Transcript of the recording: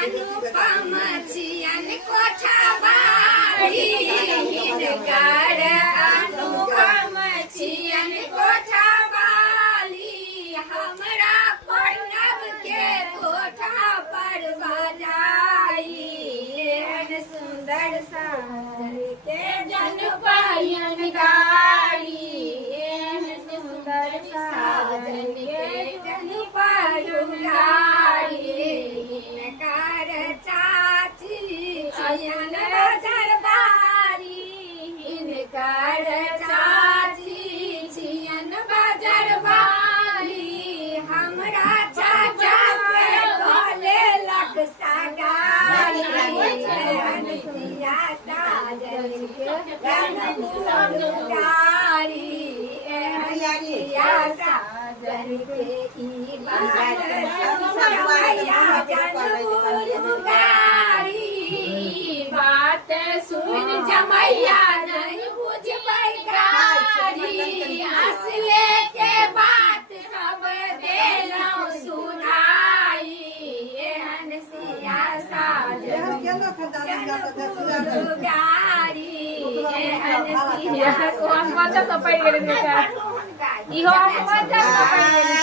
अनुपम छियन कोठाबाड़ी हिनकर अनुपम छियन कोठाबाली हमरा प्रणव के कोठा पर बजाई एहन सुंदर सार के जन पायन गाड़ी एहन सुंदर साजन के जन पायन गाड़ी हिनकर चाची छियन बजरबारी हिनकर चाची छियन बजरबारी हमरा चाचा से कहले लक सागारी एहन सिया साजन के जन गाड़ी एहन सिया साजन के ई बात समैया जन गाड़ी बात सुन जमैया नहीं बुझबै गाड़ी असले के बात सब देलौं सुनाई एहन सिया साजन गाड़ी एहन सिया बच्चा सब पढ़ गेलै बेटा इहो बच्चा सब पढ़ गेलै